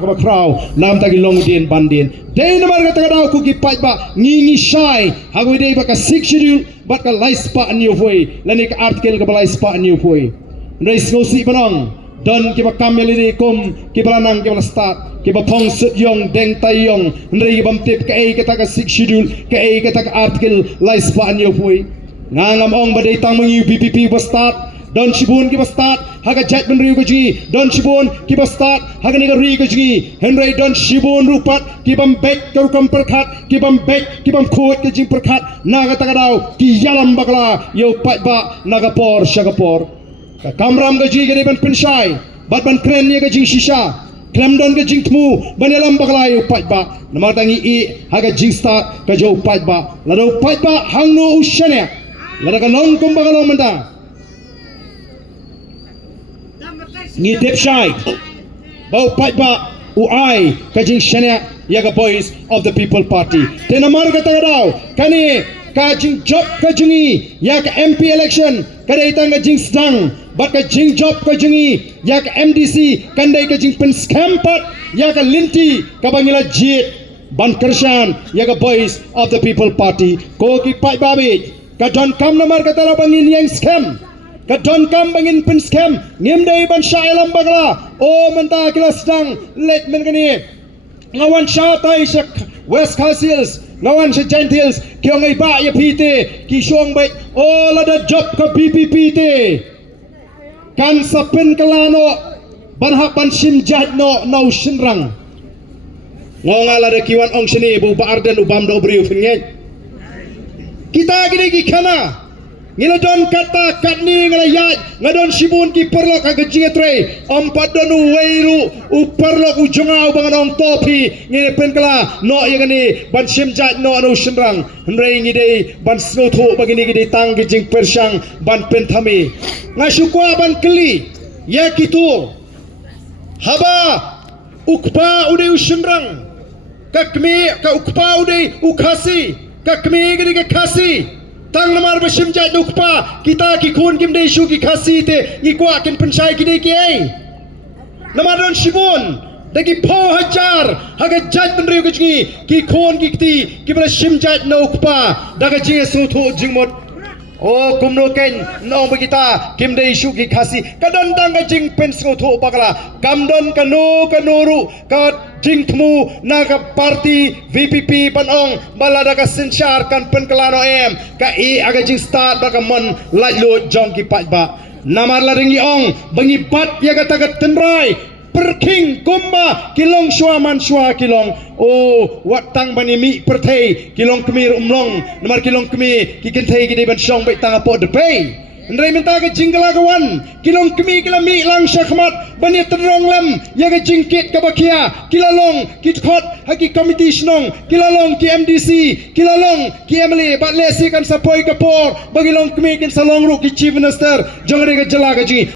Kaba crowd nam tagi long din bandin day namar ka taga ku ki pai ba ngi shai hagu day ba ka six schedule bat ka lice pa new foi lani ka article ka lice pa new foi race no si banong don ki ba kameli ni kom ki balanang ki ba start ki ba thong sut yong deng tai yong ndrei bam tip ka ai ka taga six schedule ka ai ka taga article lice pa new foi ngangam ong ba day tang mangi BPP ba start Don Shibun ki ba start haga jat ben riu gaji Don Shibun ki ba start haga ni ri gaji Henry Don Shibun rupat ki bam bek ka kam perkhat ki bam bek ki bam khot ki jing perkhat naga tagadau ki yalam bakla yo pat ba naga por shagapor ka kamram gaji gari ban pinshai bat ban kren ni gaji shisha Klamdon ka jing tmu banyalam bakla yo pat ba namatangi I haga jing start ka jo pat ba lado pat ba hangno ushane lada ka long kum bagalong manda ni tip shai bau pat ba uai kajing shania yaga boys of the people party tenamar ka tagadau kani kajing job kajingi yak MP election kadai tang kajing sedang bat kajing job kajingi yak MDC kandai kajing pen scam pat yak linti kabangila jit ban kershan yaga boys of the people party ko ki pat babi kadon kam namar ka tala bangin yang scam Kadon kam bangin pen scam ngim dai ban shailam bagla o menta kila sedang let men kani ngawan sha tai sak West Castles ngawan sha Gentiles kyong ai ba ya pite ki shong bai o lada job ka PPP te kan sapen kalano ban hak ban sim jat no no shinrang ngongala de kiwan ong sini bu ba arden ubam do briu fingeng kita gini ki kana ngila don kata katni ngila yaj ngadon Shibun ki perlok aga jingetre ampat don weiru uperlok ujungau bangan ong topi ngine penkala no yagani ban simjat no anu shimrang hnrei ngide ban snotho bagini gide tang gijing persyang ban penthami ngasukwa ban keli yakitu haba ukpa ude ushimrang kakmi ka ukpa ude ukhasi kakmi gide ke khasi tang namar basim jat ukpa kita ki khun kim dei shu ki khasi te ikwa kin penshai ki dei ki ai namar Don Shibun dagi pho hajar haga jat ben riu ki khun ki ti ki basim jat no ukpa daga jing su thu jingmot o kumno ken no bagita kim dei shu ki khasi kadon dang ga jing pen su thu bakala kamdon kanu kanuru ka jing tmu naga party VPP panong balada ka sinchar kan penkelano em ka I aga jing start baka mon light lo jong ki pat ba namar la ringi ong bangi bat ya ga tagat tenrai perking kumba kilong shwa man shwa kilong o watang bani mi perthei kilong kemir umlong namar kilong kemi ki kenthei ki de ban shong bai tang apo de pay Ndrai minta ke jingkala kawan kilong kemi kila mi lang syakmat bani terong lam ya ke jingkit ke bakia kilalong kitkot haki komiti snong kilalong ki MDC kilalong ki MLA bat lesi kan sapoi kapor bagi long kemi kin salong ru ki chief minister jongre ke jala ke ji